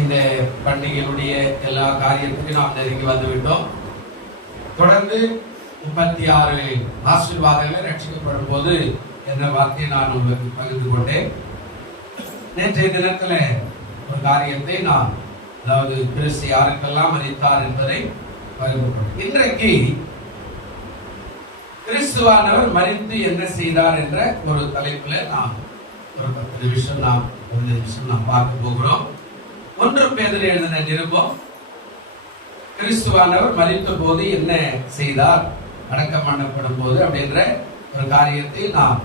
இந்த பண்டிகையினுடைய எல்லா காரியத்துக்கும் நாம் நெருங்கி வந்துவிட்டோம். தொடர்ந்து 36 ஆசீர்வாதங்களை ரட்சிக்கப்படும் போது என்ற வார்த்தையை நான் உங்களுக்கு பகிர்ந்து கொண்டேன். நேற்றைய தினத்தில் ஒரு காரியத்தை நான், அதாவது கிறிஸ்து யாருக்கெல்லாம் மரித்தார் என்பதை பகிர்ந்து கொண்டேன். இன்றைக்கு கிறிஸ்துவானவர் மரித்து என்ன செய்தார் என்ற ஒரு தலைப்பில் நாம் ஒரு 10 நிமிஷம் நாம் பார்க்க போகிறோம். 1 பேதுரு எழுதின நிருபம், கிறிஸ்துவானவர் மரித்த போது என்ன செய்தார், அடக்கம் பண்ணப்படும் போது அப்படின்ற ஒரு காரியத்தை நாம்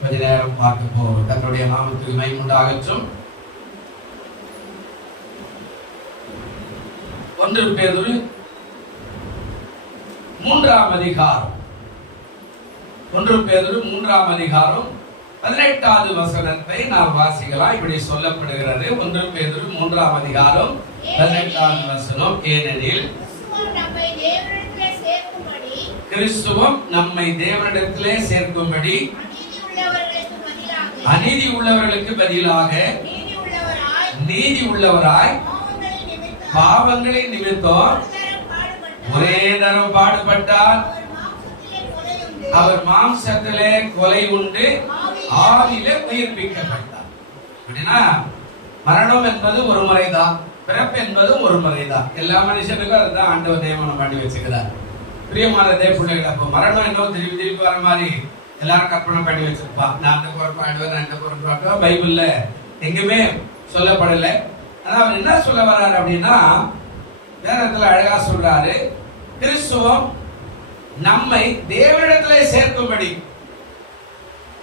கொஞ்ச நேரம் பார்க்க போகிறோம். தன்னுடைய நாமத்துக்கு மகிமை உண்டாகட்டும். 1 பேதுரு 3ஆம் அதிகாரம், 1 பேதுரு 3ஆம் அதிகாரம் 18வது வசனத்தை நாம் வாசிக்கலாம். இப்படி சொல்லப்படுகிறது. 1 பேதுரு 3ஆம் அதிகாரம் 18வது வசனம், ஏனெனில் கிறிஸ்துவும் நம்மை தேவனிடத்திலே சேர்க்கும்படி அநீதி உள்ளவர்களுக்கு பதிலாக நீதி உள்ளவராய் பாவங்களின் நிமித்தம் ஒரே தரம் பாடுபட்டார். அவர் மாம்சத்திலே கொலை உண்டு, ஆவியிலே உயிர்ப்பிக்கப்பட்டார். அப்படின்னா மரணம் என்பது ஒரு முறைதான், பிறப்பு என்பது ஒரு முறைதான். எல்லா மனுஷனுக்கும் அதுதான் ஆண்டவர் நியமனம் பண்ணி வச்சுக்கிறார். பிரியமான தேவ பிள்ளைகள், அப்போ மரணம் என்ன திருப்பி திருப்பி வர மாதிரி எல்லாரும் கற்பனை பண்ணி வச்சிருப்பா. நான் அந்த பொறுப்பாடுவேன், நான் இந்த பொறுப்பாடுவேன். பைபிள்ல எங்குமே சொல்லப்படல. ஆனா அவர் என்ன சொல்ல வர்றாரு அப்படின்னா, வேதத்துல அழகா சொல்றாரு, கிறிஸ்துவம் நம்மை தேவனிடத்திலே சேர்க்கும்படி.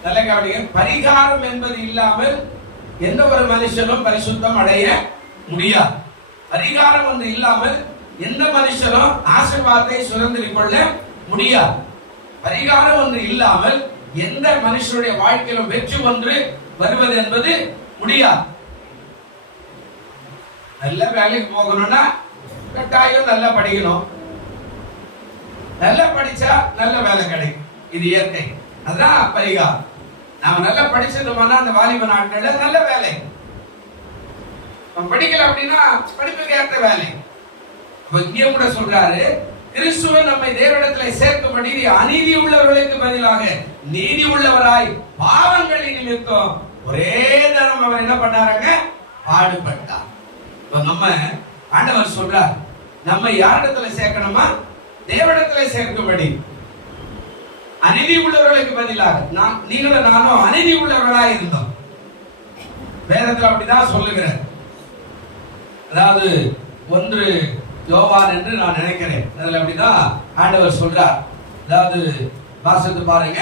நல்ல கவனிங்க, பரிகாரம் என்பது இல்லாமல் எந்த ஒரு மனுஷனும் பரிசுத்தம் அடைய முடியாது. பரிகாரம் ஒன்று இல்லாமல் எந்த மனுஷனும் ஆசீர்வாதத்தை சுதந்திரிக் கொள்ள முடியாது. பரிகாரம் ஒன்று இல்லாமல் எந்த மனுஷனுடைய வாழ்க்கையிலும் வெற்றி ஒன்று வருவது என்பது முடியாது. நல்ல வேலைக்கு போகணும்னா கட்டாயம் நல்லா படிக்கணும். நல்லா படிச்சா நல்ல வேலை கிடைக்கும். இது இயற்கை. அதான் பரிகாரம். நாம நல்லா படிச்சிருந்தோம்னா அந்த வாலிப நாட்கள்ல நல்ல வேலை. படிக்கல அப்படின்னா படிப்புக்கு ஏற்ற வேலை. இங்கே கூட சொல்றாரு, கிறிஸ்துவ நம்மை தேவனிடத்திலே சேர்க்கும்படி அநீதி உள்ளவர்களுக்கு பதிலாக நீதி உள்ளவராய் பாவங்களின் நிமித்தம் ஒரே தரம் அவர் என்ன பண்ணாருங்க, பாடுபட்டார். நம்ம ஆண்டவர் சொல்றார், நம்ம யாரிடத்துல சேர்க்கணுமா, தேவனிடத்திலே சேர்க்கும்படி. அநீதி உள்ளவர்களுக்கு பதிலாக நீங்களும் நானும் அநீதி உள்ளவர்களாய் இருந்தோம். வேதத்தில் அப்படிதான் சொல்லுகிறேன். அதாவது 1 யோவான் என்று நான் நினைக்கிறேன், அதுல அப்படிதான் ஆண்டவர் சொல்றார். அதாவது வாசித்து பாருங்க.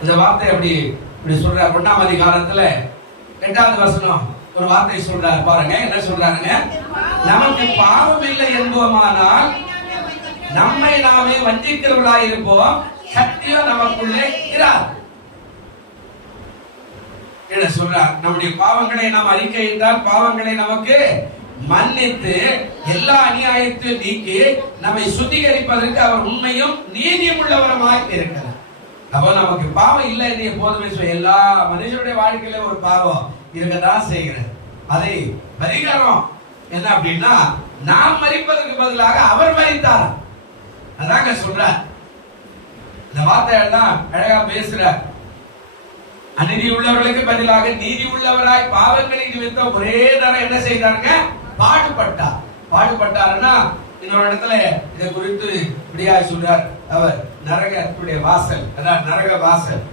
இந்த வார்த்தை இப்படி சொல்றார். 1ஆம் அதிகாரத்துல 8வது வசனம் ஒரு வார்த்தை சொல்றார் பாருங்க. என்ன சொல்றாருங்க, நமக்கு பாவம் இல்லை என்போமானால் நம்மை நாமே வஞ்சிக்கிறவர்களாய் இருப்போம், சத்தியம் நமக்குள்ளே இராது. என்ன சொல்றார், நம்முடைய பாவங்களை நாம் அறிக்கையிட்டால் பாவங்களை நமக்கு மன்னித்து எல்லா அநியாயத்தை நீக்கி நம்மை சுத்திகரிப்பதற்கு அவர் உண்மையும் நீதியும் உள்ளவருமாய் இருக்கிறார். அப்போ நமக்கு பாவம் இல்லை என்று எப்போதுமே எல்லா மனுஷனுடைய வாழ்க்கையில ஒரு பாவம் இருக்கதான் செய்கிறது. அதை பரிகாரம் என்ன அப்படின்னா, நாம் மரிப்பதற்கு பதிலாக அவர் மரித்தார். அதாங்க சொல்றார். இந்த வார்த்தையெல்லாம் அழகா பேசுறார். அநீதி உள்ளவர்களுக்கு பதிலாக நீதி உள்ளவராய் பாவங்களை நிமித்தம் ஒரே தரம் என்ன செய்தாருங்க, பாடுபட்டார். பாடுபட்டாருன்னா இன்னொரு இடத்துல இதை குறித்து இப்படியா சொல்றார். அவர் நரகத்துடைய வாசல், அதான் நரக வாசல்,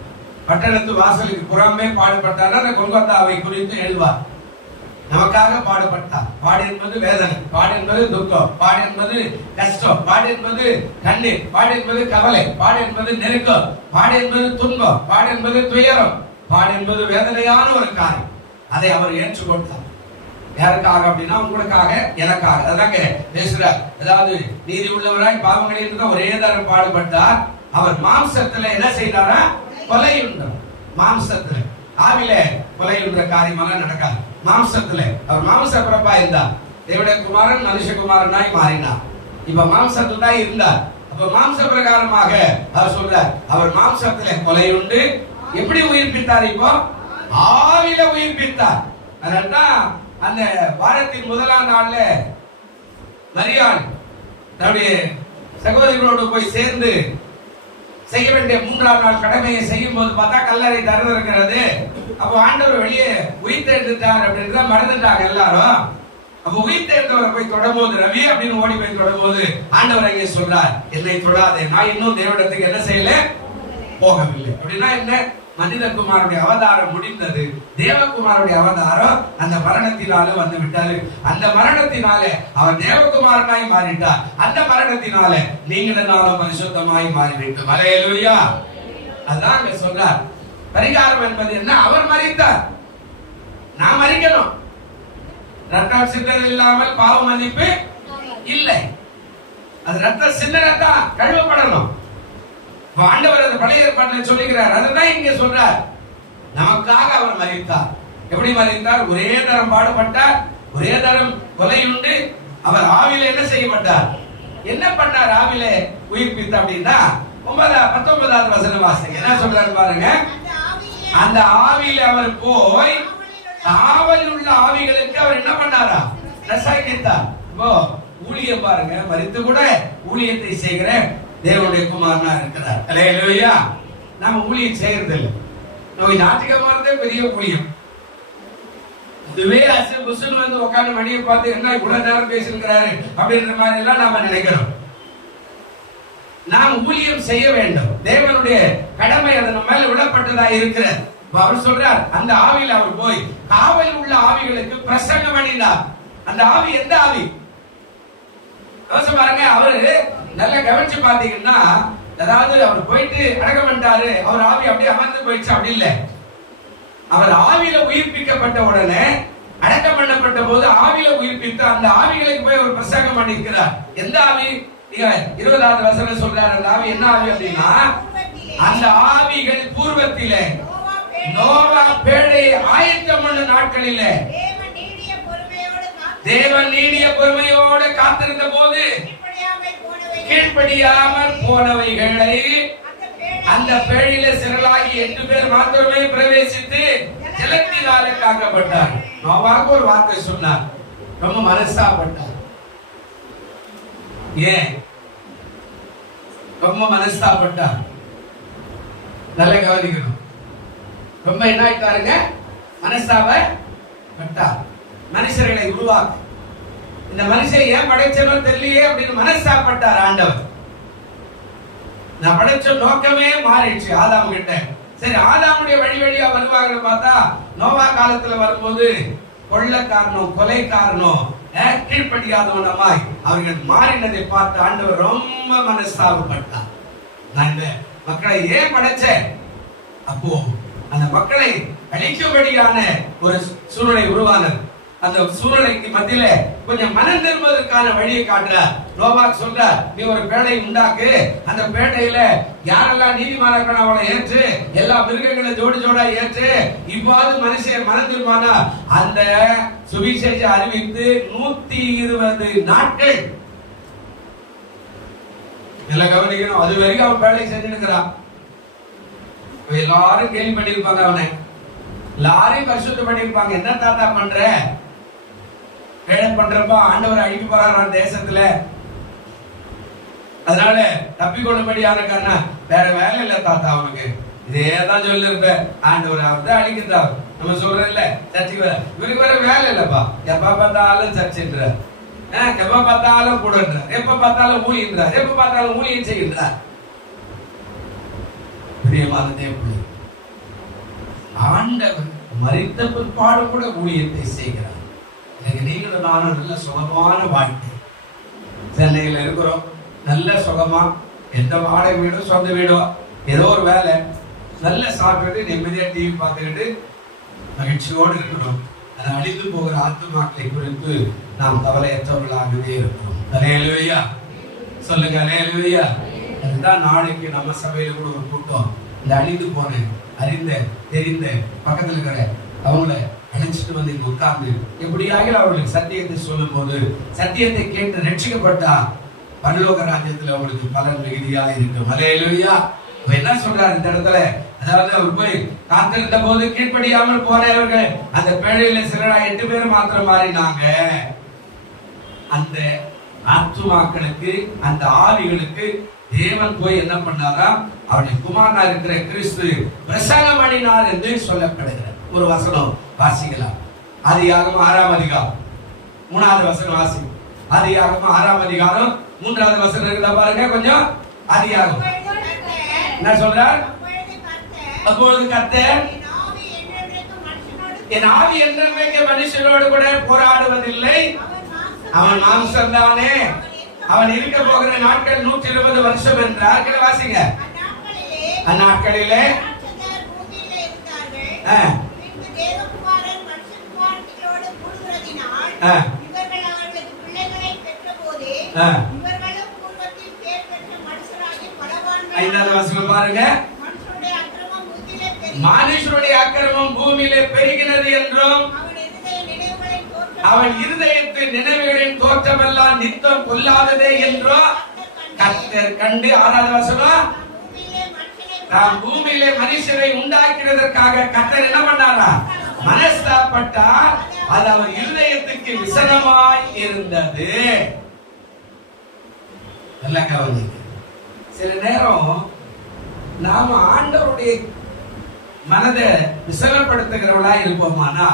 பட்டணத்து வாசலுக்கு புறமே பாடுபட்டார். கொல்கத்தாவை குறித்து எழுவார். நமக்காக பாடுபட்டார். பாடு என்பது வேதனை, பாடு என்பது துக்கம், பாடு என்பது கஷ்டம், பாடு என்பது கண்ணீர், பாடு என்பது கவலை, பாடு என்பது நெருக்கம், பாடு என்பது துன்பம், பாடு என்பது துயரம், பாடு என்பது வேதனையான ஒரு காரியம். அதை அவர் ஏற்றுக்கொண்டார். யாருக்காக அப்படின்னா உங்களுக்காக, எனக்காக. அதாங்க பேசுறார். அதாவது நீதி உள்ளவராய் பாவங்களில் ஒரே தரம் பாடுபட்டார். அவர் மாம்சத்துல என்ன செய்தாரா, கொலை உண்டார். மாம்சத்துல, ஆவில கொலை உண்ற காரியமெல்லாம் நடக்காது. மாம்சத்துல அவர் மாம்ச பிறப்பா இருந்தார். தேவனுடைய குமாரன் மனுஷகுமாரனாய் மாறினார். இப்ப மாம்சத்துல தான் இருந்தார். அப்ப மாம்ச பிரகாரமாக அவர் சொல்றார், அவர் மாம்சத்துல கொலை உண்டு. எப்படி உயிர்ப்பித்தார்? இப்போ ஆவியில உயிர்ப்பித்தார். அதனால்தான் அந்த வாரத்தின் முதலாம் நாள்ல மரியாள் தன்னுடைய சகோதரிகளோடு போய் சேர்ந்து செய்ய வேண்டிய 3ஆம் நாள் கடமையை செய்யும் போது பார்த்தா கல்லறை திறந்திருக்கிறது. அப்போ ஆண்டவர் வெளியே உயிர்த்தெழுந்துட்டார் அப்படின்னு மறந்துட்டாங்க எல்லாரும். அப்ப உயிர்த்தெழுந்தவரை போய் தொடரும்போது ரவி அப்படின்னு ஓடி போய் தொடரும்போது ஆண்டவர் அங்கே சொல்றார், என்னை தொடாதே, நான் இன்னும் தேவனிடத்துக்கு என்ன செய்யல, போகவில்லை. அப்படின்னா என்ன, மனிதகுமாருடைய அவதாரம் முடிந்தது, தேவகுமாருடைய அவதாரம் அந்த மரணத்தினால வந்து விட்டாரு. அந்த மரணத்தினால அவர் தேவகுமாரனாய் மாறிட்டார். அந்த மரணத்தினால நீங்களும் பரிசுத்தமாய் மாறிவிட்டோம். அல்லேலூயா. அதான் அங்க சொல்றார். பரிகாரம் என்பது என்ன, அவர் மரித்தார், நான் மரிக்கணும். ரத்தம் சிந்தனை இல்லாமல் பாவ மன்னிப்பு இல்லை. அது ரத்தம் சிந்தனை தான் கழுவப்படணும். ஆண்டவர் அந்த பழைய ஏற்பாட்டில் சொல்லுகிறார். அதுதான் இங்க சொல்றார், நமக்காக அவர் மரித்தார். எப்படி மரித்தார்? ஒரே தரம் பாடுபட்டார், ஒரே தரம் கொலையுண்டு. அவர் ஆவியில என்ன செய்யப்பட்டார், என்ன பண்ணார்? ஆவியில உயிர்ப்பித்த அப்படின்னா 19வது வசனம் வாசிங்க. என்ன சொல்றாரு பாருங்க. அந்த ஆவியில அவர் போய் காவல் உள்ள ஆவிகளுக்கு அவர் என்ன பண்ணாரா, ரசாயனித்தார். இப்போ ஊழியம் பாருங்க, மரித்து கூட ஊழியத்தை செய்கிற தேவனுடைய குமாரனா இருக்கிறார். அல்லேலூயா. நாம ஊழியம் செய்யறது இல்லை. நம்ம ஞாயிற்றுக்கிழமை பெரிய ஊழியம். இதுவே புசுன்னு வந்து உட்கார்ந்து மணியை பார்த்து என்ன இவ்வளவு நேரம் பேசிருக்கிறாரு அப்படின்ற மாதிரி எல்லாம் நாம நினைக்கிறோம். நாம் ஊழியம் செய்ய வேண்டும். தேவனுடைய கடமை அதன் மேல விடப்பட்டதா இருக்கிறது. அவர் சொல்றார், அந்த ஆவியில் அவர் போய் காவல் உள்ள ஆவிகளுக்கு பிரசங்கம் பண்ணினார். அந்த ஆவி எந்த ஆவி பாருங்க. அவரு நல்லா கவனிச்சு பாத்தீங்கன்னா, அதாவது அவர் போயிட்டு அடக்கம் பண்ணிட்டாரு, அவர் ஆவி அப்படியே அமர்ந்து போயிடுச்சு, அப்படி இல்லை. அவர் ஆவியில உயிர்ப்பிக்கப்பட்ட உடனே அடக்கம் பண்ணப்பட்ட போது ஆவியில உயிர்ப்பித்து அந்த ஆவிகளுக்கு போய் ஒரு பிரசங்கம் பண்ணிருக்கிறார். எந்த ஆவி? 20வது வசனம் சொல்றாரு. அந்த ஆவி என்ன ஆவி அப்படின்னா, அந்த ஆவிகள் பூர்வத்திலே நோவா பேழையை ஆயத்தம் பண்ண நாட்களிலே தேவன் நீடிய பொறுமையோடு காத்திருந்த போது கீழ்ப்படியாமல் போனவைகளை அந்த பேழையில சிறலாகி 8 பேர் மாத்திரமே பிரவேசித்து ஜலத்தினாலே காக்கப்பட்டார். நோவாவுக்கு ஒரு வார்த்தை சொன்னார், ரொம்ப மனஸ்தாபப்பட்டார். ஏன் ரொம்ப மனஸ்தாபப்பட்டார்? நல்ல கவனிக்கணும். ரொம்ப என்ன ஆயிட்டாருங்க, மனஸ்தாபப்பட்டார். மனுஷர்களை உருவாக்கு, இந்த மனுஷன் ஏன் படைச்சனோ தெரியலையே அப்படின்னு மனஸ்தாபப்பட்டார் ஆண்டவர். நான் படைச்ச நோக்கமே மாறிடுச்சு ஆதாம் கிட்ட. சரி, ஆதாமுடைய வழி வழியா வருவாங்க பார்த்தா நோவா காலத்துல வரும்போது கொள்ளைக்காரனும் கொலைக்காரனும் கீழ்ப்படியாதவனமாய் அவர்கள் மாறினதை பார்த்து ஆண்டவர் ரொம்ப மனஸ்தாபப்பட்டார். நான் இந்த மக்களை ஏன் படைச்சேன்? அப்போ அந்த மக்களை அழிக்கும்படியான ஒரு சூழ்நிலை உருவானது. அந்த சூழ்நிலைக்கு மத்தியில கொஞ்சம் மனம் திரும்புவதற்கான வழியை காட்டுறார். நோவா சொல்றார், நீ ஒரு பேழை உண்டாக்கு, அந்த பேழையில யாரெல்லாம் நீதிமானாக்கள் அவளை ஏற்று, எல்லா மிருகங்களை ஜோடி ஜோடா ஏற்று, இவ்வாறு மனுஷன் மனம் திரும்பானா அந்த சுவிசேஷ அறிவித்து 120 நாட்கள் எல்லாம் கவனிக்கணும். அது வரைக்கும் அவன் பேழை செஞ்சுக்கிறான். எல்லாரும் கேள்வி பண்ணிருப்பாங்க, அவனை எல்லாரையும் பரிசுத்தம் பண்ணிருப்பாங்க. என்ன தாத்தா பண்ற? வேலை பண்றப்ப ஆண்டவர் அழிக்க போறாரு தேசத்துல, அதனால தப்பிக்கொள்ளும்படியான காரணம் வேற வேலை இல்ல தாத்தா அவனுக்கு. இதேதான் சொல்லி இருப்ப, ஆண்டவர் அவர் தான் அழிக்கிறார். நம்ம சொல்றது இல்ல, சர்ச்சைக்கு இவருக்கு வேற வேலை இல்லப்பா, எப்ப பார்த்தாலும் சர்ச்சைன்றார், எப்ப பார்த்தாலும் கூடன்றார், எப்ப பார்த்தாலும் ஊழியன்றார், எப்ப பார்த்தாலும் ஊழியம் செய்கின்றார். பிரியமான தேவனே, ஆண்டவர் மரித்த பிற்பாடு கூட ஊழியத்தை செய்கிறார். நீங்களும் நானும் நல்ல சுகமான வாழ்க்கை சென்னையில இருக்கிறோம், நல்ல சுகமா, எந்த வாடகை வீடோ சொந்த வீடோ ஏதோ ஒரு வேலை, நல்ல சாப்பிட்டு நிம்மதியா டிவி பார்த்துக்கிட்டு மகிழ்ச்சியோடு இருக்கிறோம். அதை அழிந்து போகிற ஆத்துமாக்களை குறித்து நாம் கவலையற்றவர்களாகவே இருக்கிறோம். அல்லேலூயா சொல்லுங்க, அல்லேலூயா. அதுதான் நாளைக்கு நம்ம சபையில கூட ஒரு கூட்டம், இந்த அழிந்து போன அறிந்த தெரிந்த பக்கத்தில் இருக்கிற அவங்கள அழைச்சிட்டு வந்து இங்க உட்கார்ந்து எப்படியாக அவர்களுக்கு சத்தியத்தை சொல்லும் போது சத்தியத்தை கேட்டு ரட்சிக்கப்பட்டா பரலோக ராஜ்யத்தில் அவங்களுக்கு பலன் மிகுதியா இருக்கும். அல்லேலூயா. என்ன சொல்றாரு இந்த இடத்துல? அதாவது அவர் போய் காத்திருந்த போது கீழ்ப்படியாமல் போனவர்கள் அந்த பேழையில சிலரா 8 பேர் மாத்திரம் மாறினாங்க. அந்த ஆத்துமாக்களுக்கு, அந்த ஆவிகளுக்கு தேவன் போய் என்ன பண்ணாரா? அவருடைய குமாரனா இருக்கிற கிறிஸ்து பிரசங்கம் பண்ணினார் என்று சொல்லப்படுகிறது. ஒரு வசனம் வாசிக்கலாம். ஆதியாகமம் 6ஆம் அதிகாரம் 3வது வசனம் வாசி. ஆதியாகமம் 6ஆம் அதிகாரம் 3வது வசனம் இருக்குதா பாருங்க கொஞ்சம். ஆதியாகமம் என்ன சொல்றார்? அப்பொழுது கர்த்தர், என் ஆவி என்றென்றைக்கு மனுஷனோடு கூட போராடுவதில்லை, அவன் மாம்சம்தானே, அவன் இருக்க போகிற நாட்கள் 120 வருஷம் என்றார். வாசிங்க. அந்நாட்களிலே பாருங்க, மனுஷருடைய அக்கிரமம் பூமியிலே பெருகினது என்றும் அவன் இருதயத்தின் நினைவுகளின் தோற்றமெல்லாம் நித்தம் கொல்லாததே என்றும் கர்த்தர் கண்டு. 6வது வசனம், நாம் பூமியிலே மனுஷரை உண்டாக்கினதற்காக கர்த்தர் என்ன பண்ணாரா? மனஸ்தாபப்பட்டார். அது அவர் இருதயத்துக்கு விசனமாய் இருந்தது. நல்ல கவனிங்க. சில நேரம் நாம ஆண்டவருடைய மனதை விசனப்படுத்துகிறவளா இருப்போமானா,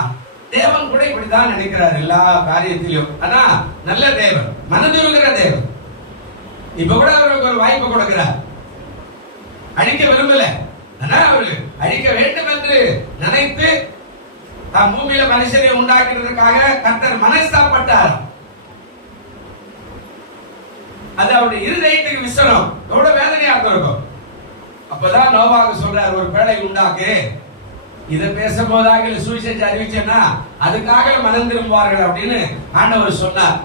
தேவன் கூட இப்படிதான் நினைக்கிறார் எல்லா காரியத்திலும். ஆனா நல்ல தேவன், மனதுருகிற தேவன். இப்ப கூட அவருக்கு ஒரு வாய்ப்பு கொடுக்கிறார். அழிக்க விரும்பல, ஆனா அவரு அழிக்க வேண்டும் என்று நினைத்து தாம் பூமியில மனுஷனை உண்டாக்குறதுக்காக கர்த்தர் மனஸ்தாபப்பட்டார். அது அவருடைய இருதயத்துக்கு விசனம். எவ்வளவு வேதனையா இருக்கும். அப்பதான் நோவாக சொல்றார், ஒரு பேழை உண்டாக்கு. இதை பேசும்போதாக சுவிசேஷ அறிவிச்சேன்னா அதுக்காக மனம் திரும்புவார்கள் அப்படின்னு ஆண்டவர் சொன்னார்.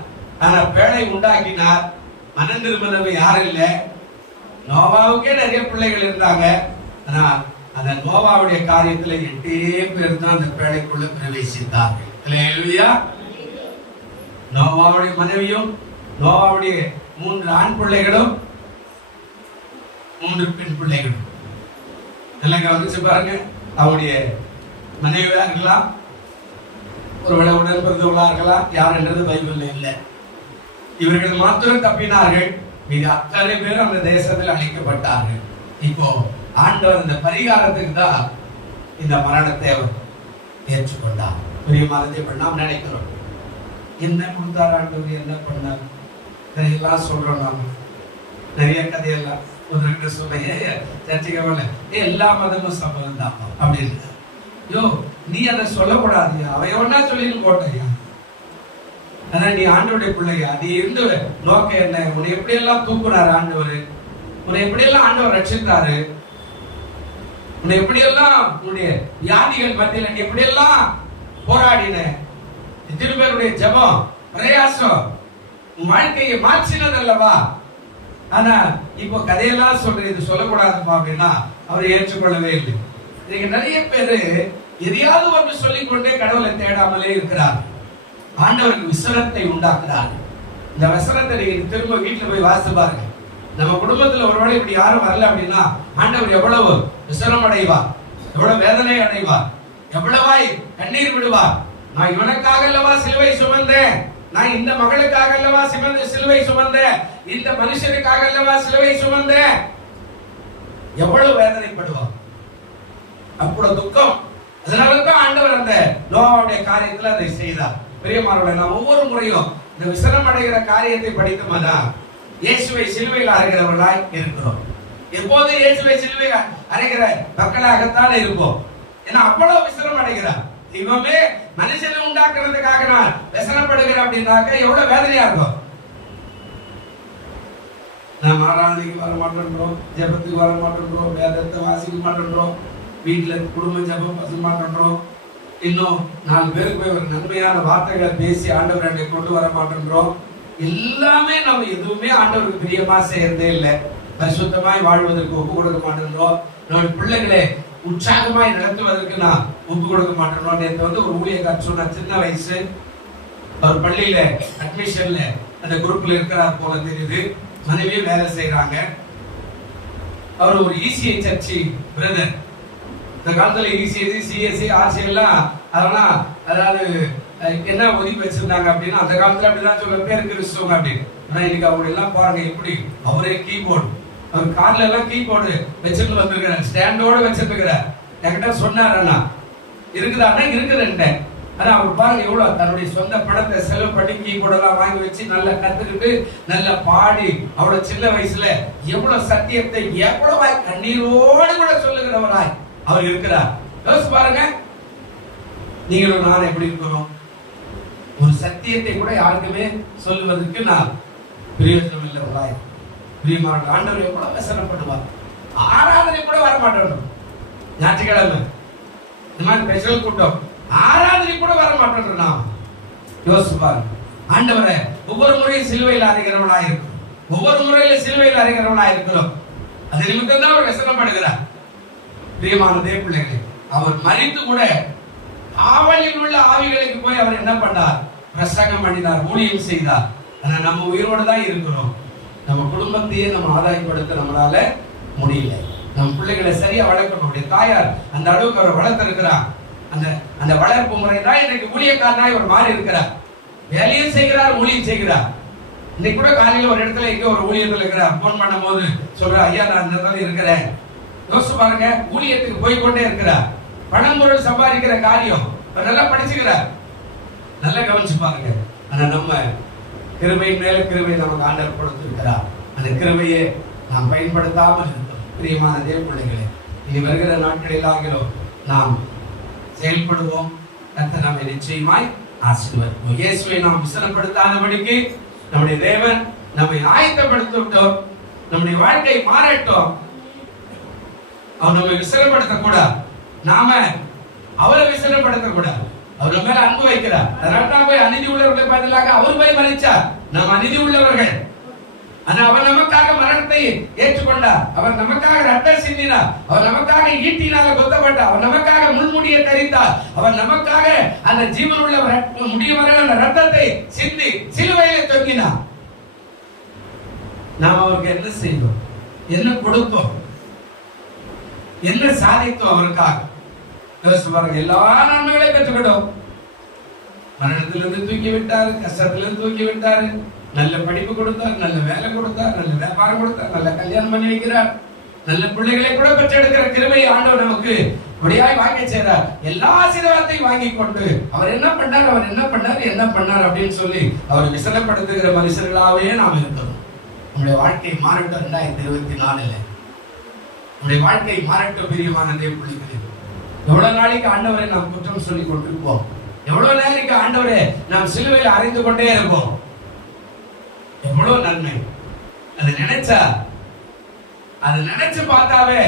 ஆனா பேழை உண்டாக்கினார். மனம் திரும்பினவங்க யாரும் இல்லை. நோவாவுக்கே நிறைய பிள்ளைகள் இருந்தாங்க. ஆனா அந்த நோவாவுடைய காரியத்துல 8 பேர் தான் அந்த பேழைக்குள்ள பிரவேசித்தார்கள். அல்லேலூயா. நோவாவுடைய மனைவியும், நோவாவுடைய 3 ஆண் பிள்ளைகளும், 3 பெண் பிள்ளைகளும். நல்லா கவனிச்சு பாருங்க. அவருடைய மனைவியா இருக்கலாம், ஒருவேளை உடன் பிறந்தவர்களா இருக்கலாம், யார் என்றது பைபிள்ல இல்லை. இவர்கள் மாத்திரம் தப்பினார்கள். மீது அத்தனை பேரும் அந்த தேசத்தில் அழிக்கப்பட்டார்கள். இப்போ ஆண்டவர் இந்த பரிகாரத்துக்கு தான் இந்த மரணத்தை அவர் ஏற்றுக்கொண்டார். பெரிய மரணத்தை பண்ணாம நினைக்கிறோம். என்ன கொடுத்தார் ஆண்டவர், என்ன பண்ணார், இதெல்லாம் சொல்றோம். நாம நிறைய கதையெல்லாம் ஒரு சொல்ல சர்ச்சைக்கவல்ல எல்லா மதமும் சம்பவம் தான் அப்படின்னு. யோ, நீ அதை சொல்லக்கூடாது. அவையவனா சொல்லிட்டு போட்டையா. ஆனா நீ ஆண்டவருடைய பிள்ளையா, நீ இருந்து நோக்க என்ன? உன்னை எப்படி எல்லாம் தூக்குனாரு ஆண்டவர், உன்னை எப்படி எல்லாம் ஆண்டவர் ரட்சித்தாரு, உன்னை எப்படி எல்லாம் உன்னுடைய வியாதிகள் மத்தியில நீ எப்படி எல்லாம் போராடின, எத்தனை பேருடைய ஜெபம் பிரயாசம் உன் வாழ்க்கையை மாற்றினது அல்லவா. ஆனா இப்போ கதையெல்லாம் சொல்ற, இது சொல்லக்கூடாதுப்பா அப்படின்னா அவரை ஏற்றுக்கொள்ளவே இல்லை. இன்னைக்கு நிறைய பேரு எதையாவது ஒன்று சொல்லிக்கொண்டே கடவுளை தேடாமலே இருக்கிறார். ஆண்டவருக்கு விசனத்தை உண்டாக்குறார். இந்த வசனத்தை நீங்க திரும்ப வீட்டுல போய் வாசித்து பாருங்க. நம்ம குடும்பத்துல ஒருவேளை இப்படி யாரும் வரல அப்படின்னா ஆண்டவர் எவ்வளவு விசனம் அடைவார், எவ்வளவு வேதனை அடைவார், எவ்வளவாய் கண்ணீர் விடுவார். நான் இவனுக்காக அல்லவா சிலுவை சுமந்தேன், நான் இந்த மகளுக்காக அல்லவா சிலுவை சுமந்தேன், இந்த மனுஷனுக்காக அல்லவா சிலுவை சுமந்தேன். எவ்வளவு வேதனைப்படுவார், அவ்வளவு துக்கம். அதனாலதான் ஆண்டவர் அந்த நோவாவுடைய காரியத்துல அதை செய்தார். பிரியமானவர்களே, நாம் ஒவ்வொரு முறையும் இந்த விசனம் அடைகிற காரியத்தை படித்தோம்னா இயேசுவை சிலுவையில் அறைகிறவர்களாய் இருக்கிறோம். எப்போது இயேசுவை சிலுவையில் அறைகிற மக்களாகத்தான் இருப்போம். ஏன்னா அவ்வளவு விசனம் அடைகிறார். இவமே மனுஷனை உண்டாக்குறதுக்காக நான் விசனப்படுகிறேன் அப்படின்னாக்க எவ்வளவு வேதனையா இருக்கும். நாம் ஆராதனைக்கு வர மாட்டோம், ஜெபத்துக்கு வர மாட்டோம், வேதத்தை வாசிக்க மாட்டோம், வீட்டுல குடும்ப ஜெபம் பசு மாட்டோம், இன்னும் 4 பேருக்கு போய் ஒரு நன்மையான வார்த்தைகளை பேசி ஆண்டவரை கொண்டு வர மாட்டோம். எல்லாமே நம்ம எதுவுமே ஆண்டவருக்கு பிரியமா செய்யறதே இல்லை. பரிசுத்தமாய் வாழ்வதற்கு ஒப்பு கொடுக்க மாட்டோம். நம்ம பிள்ளைகளை உற்சாகமாய் நடத்துவதற்கு நான் ஒப்பு கொடுக்க மாட்டோம். நேற்று ஒரு ஊழியக்காரர் சொன்னார், சின்ன வயசு, அவர் பள்ளியில அட்மிஷன்ல அந்த குரூப்ல இருக்கிறார் போல தெரியுது. மனைவியும் வேலை செய்யறாங்க. அவர் ஒரு இசிஐ சர்ச்சி பிரதர். இந்த காலத்துல இசிஐ சிஎஸ்சி ஆர்சி எல்லாம் அதெல்லாம் அதாவது என்ன ஒதுக்கி வச்சிருந்தாங்க அப்படின்னா அந்த காலத்துல அப்படிதான் சொல்ல பேர் கிறிஸ்தவங்க அப்படின்னு. ஆனா இன்னைக்கு அவங்க எல்லாம் பாருங்க எப்படி அவரே கீபோர்டு, அவர் கார்ல எல்லாம் கீபோர்டு வச்சுட்டு வந்திருக்கிறார், ஸ்டாண்டோட வச்சிருக்கிறார். என்கிட்ட சொன்னார் அண்ணா இருக்குதாண்ணா இருக்குதுன்ட்டு. ஆனா அவர் பாருங்க எவ்வளவு தன்னுடைய சொந்த பணத்தை செலவு பண்ணி கீபோர்டு எல்லாம் வாங்கி வச்சு நல்லா கத்துக்கிட்டு நல்லா பாடி அவ்வளவு சின்ன வயசுல எவ்வளவு சத்தியத்தை எவ்வளவு கண்ணீரோடு கூட சொல்லுகிறவராய் அவர் இருக்கிறார். யோசிச்சு பாருங்க, நீங்களும் நான் எப்படி இருக்கிறோம்? ஒரு சத்தியத்தை கூட யாருக்குமே சொல்லுவதற்கு நான் பிரயோஜனம் இல்லவராய். பிரியமான ஆண்டவர் எவ்வளவு வசனப்படுவார். ஆராதனை கூட வர மாட்டோம். ஞாயிற்றுக்கிழமை இந்த மாதிரி ஸ்பெஷல் கூட்டம் ஆராதனை கூட வர மாட்டோம். நாம் யோசிச்சு பாருங்க, ஆண்டவரை ஒவ்வொரு முறையும் சிலுவையில் அறைகிறவனா இருக்கும், ஒவ்வொரு முறையில சிலுவையில் அறைகிறவனா இருக்கிறோம். அது நிமித்தம் தான் அவர் வசனப்படுகிறார். பிரியமான தேவ பிள்ளைகளே, அவர் மரித்து கூட ஆவலில் உள்ள ஆவிகளுக்கு போய் அவர் என்ன பண்ணார்? பிரசங்கம் பண்ணினார், ஊழியம் செய்தார். ஆனா நம்ம உயிரோடு தான் இருக்கிறோம். நம்ம குடும்பத்தையே நம்ம ஆதாயப்படுத்த நம்மளால முடியல. நம்ம பிள்ளைகளை சரியா வளர்க்கணும். நம்முடைய தாயார் அந்த அளவுக்கு அவர் வளர்த்திருக்கிறார். அந்த வளர்ப்பு முறை தான் இன்றைக்கு ஊழியக்காரனாய் ஒரு மாறி இருக்கிறார். வேலையும் செய்கிறார், ஊழியம் செய்கிறார். இன்னைக்கு கூட காலையில ஒரு இடத்துல எங்க ஒரு ஊழியர்கள் இருக்கிறார், போன் பண்ணும் போது சொல்ற, ஐயா நான் இந்த மாதிரி இருக்கிறேன். யோசிச்சு பாருங்க, ஊழியத்துக்கு போய்கொண்டே இருக்கிறார். பணம் பொருள் சம்பாதிக்கிற காரியம் நல்லா படிச்சுக்கிறார். நல்லா கவனிச்சு பாருங்க. ஆனா நம்ம கிருபையின் மேல கிருபை நமக்கு ஆண்டவர் கொடுத்திருக்கிறார். அந்த கிருபையை நாம் பயன்படுத்தாமல் இருக்கோம். பிரியமான தேவ பிள்ளைகளே, இனி வருகிற நாட்களில் ஆகிலும் நாம் செயல்படுவோம். கர்த்தர் நம்மை நிச்சயமாய் ஆசீர்வதிப்பார். இயேசுவை நாம் விசனப்படுத்தாதபடிக்கு நம்முடைய தேவன் நம்மை ஆயத்தப்படுத்தட்டும். நம்முடைய வாழ்க்கை மாறட்டும். அவர் நம்மை விசனப்படுத்த கூடாது, நாம அவரை விசனப்படுத்த கூடாது. அவர் நம்ம மேல அன்பு வைக்கிறார். அதனால தான் போய் அநீதி உள்ளவர்களை பதிலாக அவர் போய் மன்னிச்சார். நாம் அநீதி உள்ளவர்கள், ஆனா அவர் நமக்காக மரணத்தை ஏற்றுக்கொண்டார். அவர் நமக்காக ரத்தம் சிந்தினார். அவர் நமக்காக ஈட்டினால கொத்தப்பட்டார். அவர் நமக்காக முள்முடியை தரித்தார். அவர் நமக்காக அந்த ஜீவன் உள்ள முடியவரை அந்த ரத்தத்தை சிந்தி சிலுவையிலே தொங்கினார். நாம் அவருக்கு என்ன செய்தோம்? என்ன கொடுத்தோம்? என்ன சாதித்தோம் அவருக்காக? எல்லா நன்மைகளையும் பெற்றுக்கிட்டோம். மரணத்திலிருந்து தூக்கி விட்டாரு, கஷ்டத்திலிருந்து தூக்கி விட்டாரு, நல்ல படிப்பு கொடுத்தார், நல்ல வேலை கொடுத்தார், நல்ல வியாபாரம் கொடுத்தார், நல்ல கல்யாணம் பண்ணி வைக்கிறார், நல்ல பிள்ளைகளை கூட பெற்றெடுக்கிற கிருபையை ஆண்டவர் நமக்கு வழியாய் வாங்கி செய்றார். எல்லா ஆசீர்வாதத்தையும் வாங்கி கொண்டு அவர் என்ன பண்ணார், அவர் என்ன பண்ணார், என்ன பண்ணார் அப்படின்னு சொல்லி அவர் விசனப்படுத்துகிற மனுஷர்களாவே நாம் இருக்கணும். நம்முடைய வாழ்க்கை மாறட்டும். 2024 நம்முடைய வாழ்க்கை மாறட்டும். பிரியமான தேவ பிள்ளைகளே, எவ்வளவு நாளைக்கு ஆண்டவரை நாம் குற்றம் சொல்லி கொண்டிருப்போம்? எவ்வளவு நாளைக்கு ஆண்டவரை நாம் சிலுவையில் அறைந்து கொண்டே இருப்போம்? எவ்வளவு நன்மை அதை நினைச்சு பார்த்தாவே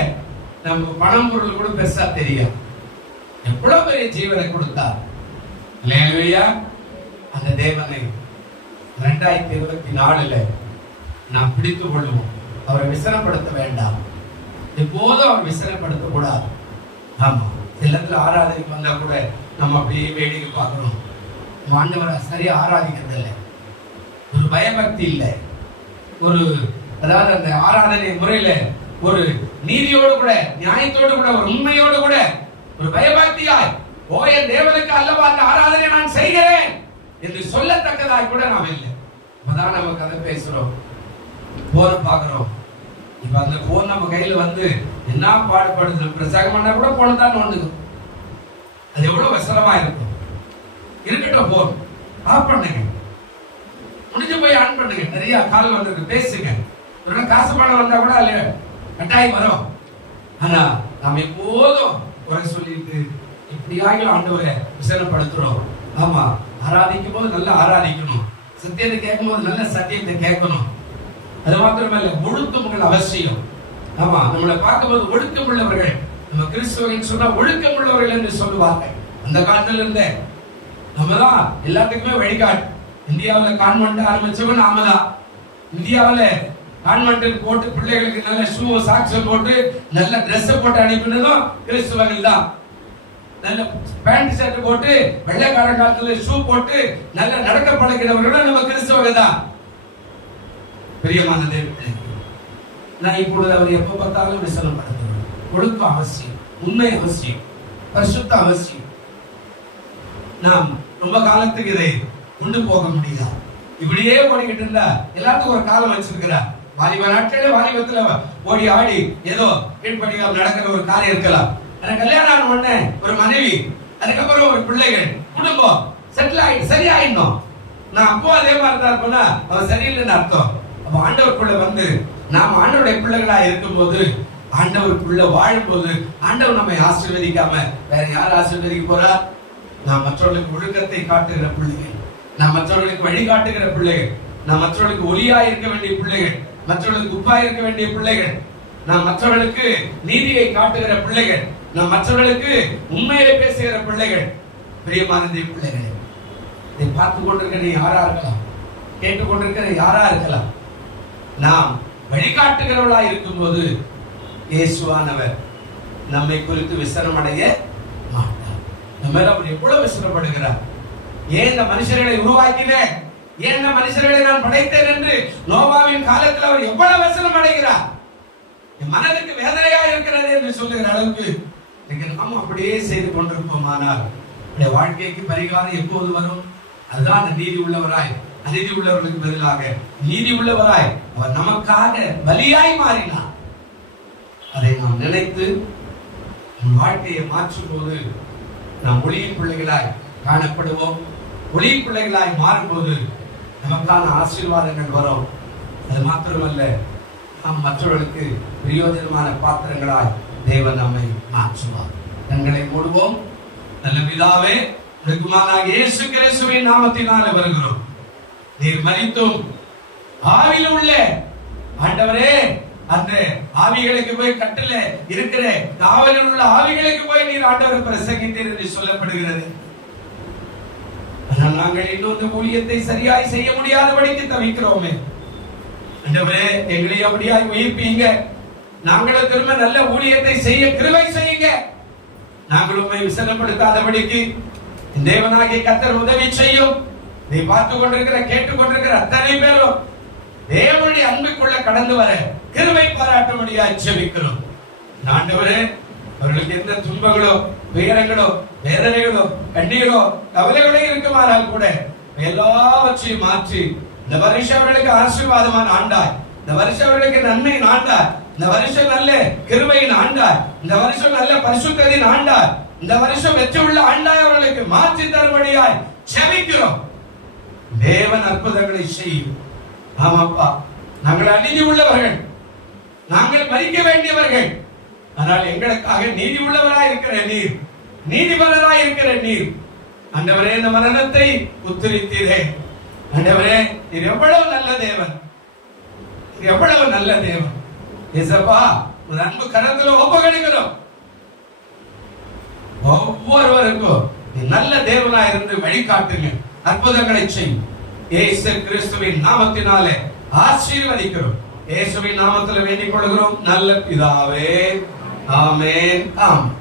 நமக்கு பணம் பொருள் கூட பெருசா தெரியும். எவ்வளவு பெரிய ஜீவனை கொடுத்தார். அல்லேலூயா. அந்த தேவனை 2024 நாம் பிடித்துக் கொள்வோம். அவரை விசனப்படுத்த வேண்டாம். எப்போதும் அவர் விசனப்படுத்த கூடாது. ஆமா, சிலத்துல ஆராதனைக்கு வந்தா கூட நம்ம அப்படியே வேடிக்கை பார்க்கணும். ஆண்டவரை சரியா ஆராதிக்கிறது இல்லை, ஒரு பயபக்தி இல்லை, ஒரு அதாவது அந்த ஆராதனை முறையில ஒரு நீதியோடு கூட நியாயத்தோடு கூட ஒரு உண்மையோடு கூட ஒரு பயபக்தியாய் ஓய தேவனுக்கு அல்லவா அந்த ஆராதனை நான் செய்கிறேன் என்று சொல்லத்தக்கதாய் கூட நாம் இல்லை. அதான் நம்ம கதை பேசுறோம், போன் பார்க்கிறோம். இப்ப அந்த போன் நம்ம கையில வந்து என்ன பாடுபடுது, பிரசங்கம் பண்ணா கூட போனதான் ஒண்ணுக்கும். அது எவ்வளவு வசனமா இருக்கும். இருக்கட்டும், போன் ஆஃப் பண்ணுங்க, முடிஞ்சு போய் ஆன் பண்ணுங்க. நிறைய கால் வந்திருக்கு, பேசுங்க. ஒரு காசு பணம் வந்தா கூட அல்ல கட்டாயம் வரும். ஆனா நாம் எப்போதும் குறை சொல்லிட்டு இப்படியாக ஆண்டவரை விசனப்படுத்துறோம். ஆமா, ஆராதிக்கும் போது நல்லா ஆராதிக்கணும், சத்தியத்தை கேட்கும் போது நல்ல சத்தியத்தை கேட்கணும். அது மாத்திரமல்ல, ஒழுக்கங்கள் அவசியம். ஆமா, நம்மளை பார்க்கும்போது ஒழுக்கம் உள்ளவர்கள், நம்ம கிறிஸ்துவர்கள் சொன்னா ஒழுக்கம் உள்ளவர்கள் என்று சொல்லுவாங்க. அந்த காலத்துல இருந்தே நம்ம தான் எல்லாத்துக்குமே வழிகாட்டு. இந்தியாவில் கான்வென்ட் ஆரம்பிச்சவங்க நாம தான். இந்தியாவில் கான்வென்ட் போட்டு பிள்ளைகளுக்கு நல்ல ஷூ சாக்ஸ் போட்டு நல்ல ட்ரெஸ் போட்டு அனுப்பினதும் கிறிஸ்துவர்கள் தான். நல்ல பேண்ட் ஷர்ட் போட்டு வெள்ளைக்கார காலத்துல ஷூ போட்டு நல்ல நடக்க பழகிறவர்களும் நம்ம கிறிஸ்தவர்கள் தான். பிரியமான தேவனே, நான் இப்பொழுது அவர் எப்ப பார்த்தாலும் விசனம் படுத்துகிறோம். ஒழுக்கம் அவசியம், உண்மை அவசியம், பரிசுத்த அவசியம். நாம் ரொம்ப காலத்துக்கு இதை கொண்டு போக முடியாது. இப்படியே ஓடிக்கிட்டு இருந்தா எல்லாத்துக்கும் ஒரு காலம் வச்சிருக்கிறார். வாலிப நாட்களே வாலிபத்துல ஓடி ஆடி ஏதோ கீழ்படியால் நடக்கிற ஒரு காரியம் இருக்கலாம். எனக்கு கல்யாணம் ஆன உடனே ஒரு மனைவி, அதுக்கப்புறம் ஒரு பிள்ளைகள், குடும்பம் செட்டில் ஆயிட்டு சரியாயிடணும். நான் அப்போ அதே மாதிரி தான் இருப்பேன்னா அவன் சரியில்லைன்னு அர்த்தம். அப்ப ஆண்டவருக்குள்ள வந்து நாம் ஆண்டவருடைய பிள்ளைகளா இருக்கும் போது, ஆண்டவருக்குள்ள வாழும் போது, ஆண்டவர் நம்மை ஆசீர்வதிக்காம வேற யார் ஆசீர்வதிக்க போறா? நாம் மற்றவர்களுக்கு ஒழுக்கத்தை காட்டுகிற பிள்ளைகள், நாம் மற்றவர்களுக்கு வழிகாட்டுகிற பிள்ளைகள், நாம் மற்றவர்களுக்கு ஒளியா இருக்க வேண்டிய பிள்ளைகள், மற்றவர்களுக்கு உப்பா இருக்க வேண்டிய பிள்ளைகள், நாம் மற்றவர்களுக்கு நீதியை காட்டுகிற பிள்ளைகள், நாம் மற்றவர்களுக்கு உண்மையை பேசுகிற பிள்ளைகள். பிரியமான பிள்ளைகளே, இதை பார்த்து கொண்டிருக்கிற நீ யாரா இருக்கலாம், கேட்டுக்கொண்டிருக்கிற யாரா இருக்கலாம், நாம் வழிகாட்டுகிறவளா இருக்கும் போது இயேசுவானவர் நம்மை குறித்து விசனம் அடைய மாட்டார். நம்ம அப்படி எவ்வளவு விசனப்படுகிறார். ஏன் இந்த மனுஷர்களை உருவாக்கினேன், ஏன் இந்த மனுஷர்களை நான் படைத்தேன் என்று நோவாவின் காலத்தில் அவர் எவ்வளவு விசனம் அடைகிறார். என் மனதுக்கு வேதனையா இருக்கிறது என்று சொல்லுகிற அளவுக்கு நாமும் அப்படியே செய்து கொண்டிருப்போமானால் வாழ்க்கைக்கு பரிகாரம் எப்போது வரும்? அதுதான் அந்த நீதி உள்ளவராய், அநீதி உள்ளவர்களுக்கு பதிலாக நீதி உள்ளவராய் அவர் நமக்காக பலியாய் மாறினார். அதை நாம் நினைத்து வாழ்க்கையை மாற்றும் போது நாம் ஒளியின் பிள்ளைகளாய் காணப்படுவோம். ஒளியின் பிள்ளைகளாய் மாறும்போது நமக்கான ஆசீர்வாதங்கள் வரும். அது மாத்திரமல்ல, நாம் மற்றவர்களுக்கு பிரயோஜனமான பாத்திரங்களாய் தேவன் நம்மை மாற்றுவார். கண்களை மூடுவோம். நல்ல பிதாவே, இயேசு கிறிஸ்துவின் நாமத்தினாலே வருகிறோம். நீர் மரித்தும் ஆவியில் உள்ள ஆண்டவரே, அந்த ஆவிகளுக்கு போய் கட்டல இருக்கிற காவலில் உள்ள ஆவிகளுக்கு போய் நீர் ஆண்டவர் பிரசங்கித்தீர் என்று சொல்லப்படுகிறது. ஆனால் நாங்கள் இன்னொரு ஊழியத்தை சரியாய் செய்ய முடியாதபடிக்கு தவிக்கிறோமே. ஆண்டவரே, எங்களை அப்படியாய் உயிர்ப்பீங்க. நாங்களும் திரும்ப நல்ல ஊழியத்தை செய்ய கிருபை செய்யுங்க. நாங்கள் உண்மை விசனப்படுத்தாதபடிக்கு தேவனாகிய கர்த்தர் உதவி செய்யும். நீ பார்த்து கொண்டிருக்கிற, கேட்டுக் கொண்டிருக்கிற அத்தனை பேரும் தேவனுடைய அன்புக்குள்ள கடந்து வர கிருபை பாராட்டும்படியாய் ஜெபிக்கிறோம். ஆண்டவரே, அவர்களுக்கு எந்த துன்பங்களோ, துயரங்களோ, வேதனைகளோ, கண்ணீரோ, கவலைகளோ இருக்குமானால் கூட எல்லாவற்றையும் மாற்றி இந்த வருஷம் அவர்களுக்கு ஆசீர்வாதமான ஆண்டாய், இந்த வருஷம் அவர்களுக்கு நன்மையின் ஆண்டாய், இந்த வருஷம் நல்ல கிருபையின் ஆண்டாய், இந்த வருஷம் நல்ல பரிசுத்தத்தின் ஆண்டாய், இந்த வருஷம் வெற்றி உள்ள ஆண்டாய் அவர்களுக்கு மாற்றி தரும்படியாய் ஜெபிக்கிறோம். தேவன் அற்புதங்களை செய்யும். ஆமாப்பா, நாங்கள் அநீதி உள்ளவர்கள், நாங்கள் மரிக்க வேண்டியவர்கள். ஆனால் எங்களுக்காக நீதி உள்ளவராய் இருக்கிற நீர், நீதிபரராய் இருக்கிற நீர், ஆண்டவரே, இந்த மரணத்தை உத்தரித்தீரே. ஆண்டவரே, நீர் எவ்வளவு நல்ல தேவன், எவ்வளவு நல்ல தேவன். ஏசப்பா, ஒரு அன்பு கரத்துல ஒப்புக்கொடுக்கிறோம். ஒவ்வொருவருக்கும் நல்ல தேவனா இருந்து வழிகாட்டுங்க, அற்புதங்களை செய்யும். இயேசு கிறிஸ்துவின் நாமத்தினாலே ஆசீர்வதிக்கிறோம். இயேசுவின் நாமத்தில் வேண்டிக் கொள்கிறோம் நல்ல பிதாவே. ஆமென். ஆமென்.